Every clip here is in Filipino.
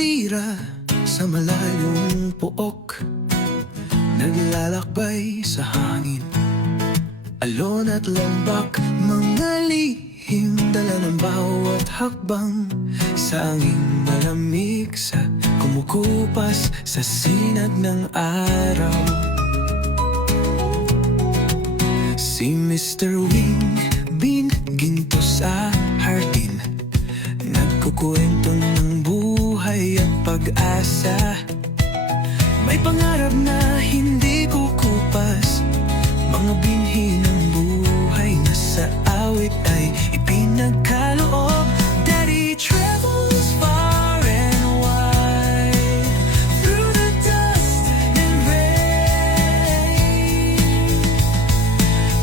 Nakatira sa malayong pook, naglalakbay sa hangin, alon at lambak, mga lihim dala ng bawat hakbang. Sanging malamig sa kumukupas sa sinag ng araw. Si Mr. Wing Bin ginto sa hardin, nagkukwento ng buhay at pag-asa. May pangarap na hindi kukupas, mga binhi ng buhay na sa awit ay ipinagkaloob. Daddy travels far and wide, through the dust and rain,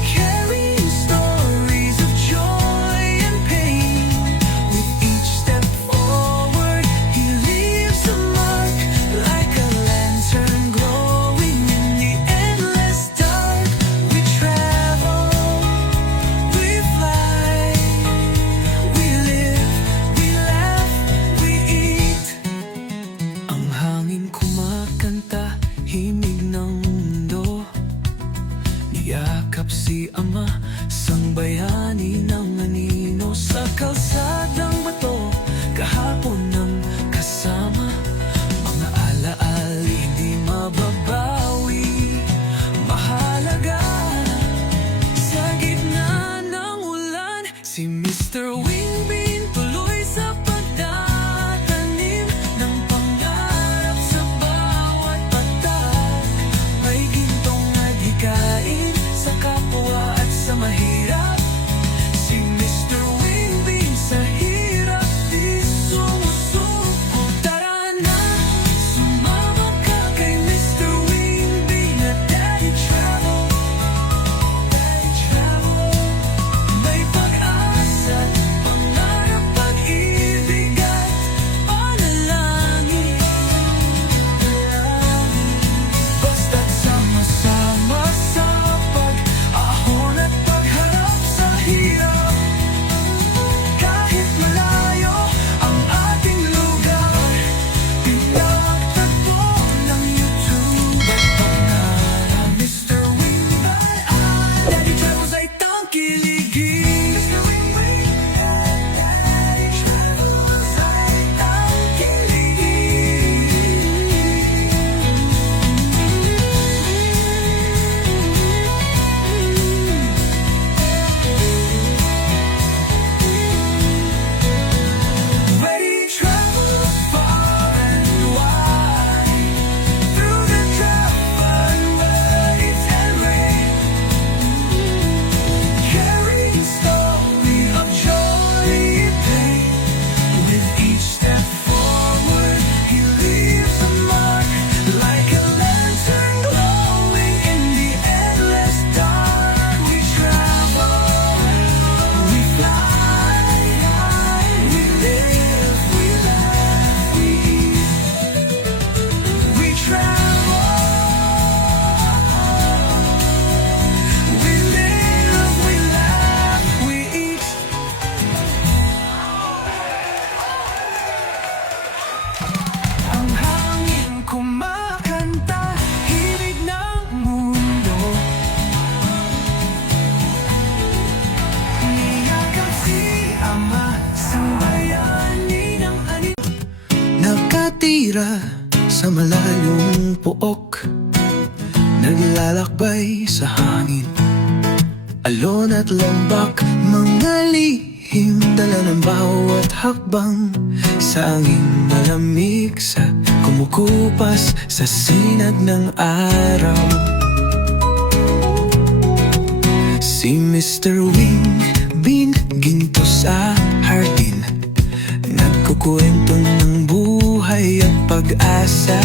carrying stories of joy and pain. With each step forward, he leaves a mark, like a lantern glowing in the endless dark. We travel, we fly, we live, we laugh, we eat. Ang hangin kumakanta, himig ng mundo, niyakap si Ama, sang bayani ng anino. Sa kalsadang bato, kahapon ng kasama, mga alaal hindi mababawi. Mahalaga sa gitna ng ulan, si Mr. Wingbin tuloy sa pagtatanim ng pangarap sa bawat patak. May gintong adhikain sa kapwa at sa mahirap. Si Mr. Wingbin sa hirap di sumusuko. Tara na, sumama ka kay Mr. Wingbin at Daddy Travel. Daddy Travel. May pag-asa, pangarap, pag-ibig at panalangin. Basta't sama-sama sa pag-ahon at pagharap sa hirap. Kahit malayo ang ating lugar, pinagtagpo ng YouTube at pangalan. Mr. Wingbin at Daddy Travels ay tangkiligin. Mr. Wingbin at Daddy Travels ay We travel far and wide, through the drought and waves and rain, carrying story of joy and pain. With each step forward, he leaves a mark, like a lantern glowing in the endless dark. We travel, we fly, we live, we laugh, we eat. We travel, we live, we laugh, we eat. Ang hangin kumakanta, himig ng mundo, niyakap si Ama, sang bayani ng anino. Nakatira sa malayong pook, naglalakbay sa hangin, alon at lambak, mga lihim dala ng bawat hakbang. Sanging malamig sa kumukupas sa sinag ng araw. Si Mr. Wing Bin ginto sa hardin, nagkukwento ng buhay at pag-asa.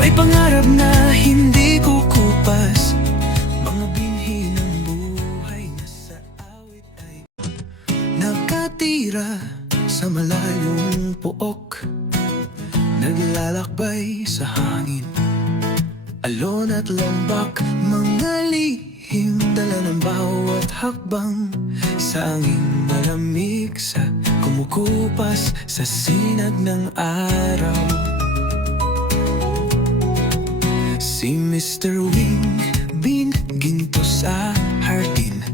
May pangarap na hindi kukupas, mga binhi ng buhay na sa awit ay nakatira sa malayong pook, naglalakbay sa hangin, alon at lambak, mga lihim dala ng bawat hakbang. Sanging malamig sa kumukupas sa sinag ng araw. Si Mr. Wing Bin ginto sa hardin,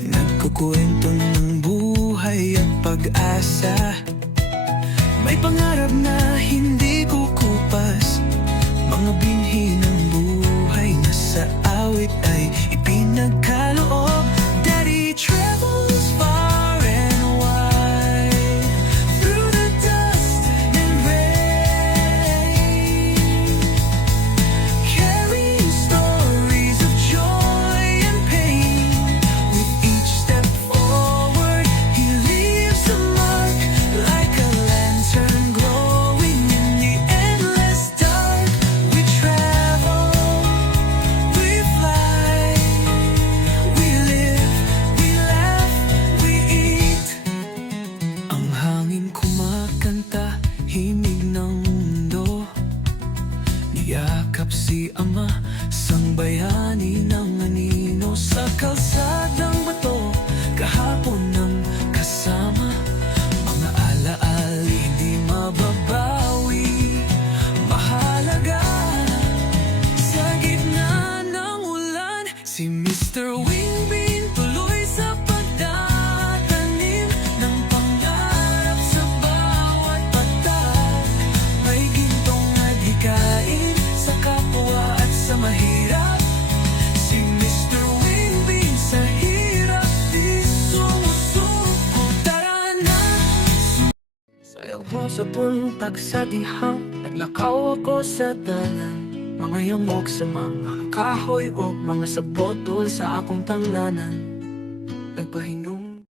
nagkukwento ng buhay at pag-asa. May pangarap na hindi kukupas, mga binhi ng buhay na sa awit ay ipinagkaloob. Daddy travels far and wide, through the dust and rain, carrying stories of joy and pain. With each step forward, he leaves a mark, like a lantern glowing in the endless dark. We travel, we fly, we live, we laugh, we eat. Ang hangin kumakanta, himig ng mundo. Niyakap si ama, sang bayani ng anino. Sa kalsadang bato, kahapon ng kasama. Mga alaal hindi mababawi, mahalaga. Sa gitna ng ulan, si Mr. Wingbin tuloy sa pagtatanim ng pangarap sa bawat patak. May gintong adhikain sa kapwa at sa mahirap. Si Mr. Wingbin sa hirap di sumusuko. Tara na! Sayaw mo sa puntag sa dihang, naglakaw ako sa dalan. Mga yamok sa mga kahoy o mga sabotol sa akong tanglanan.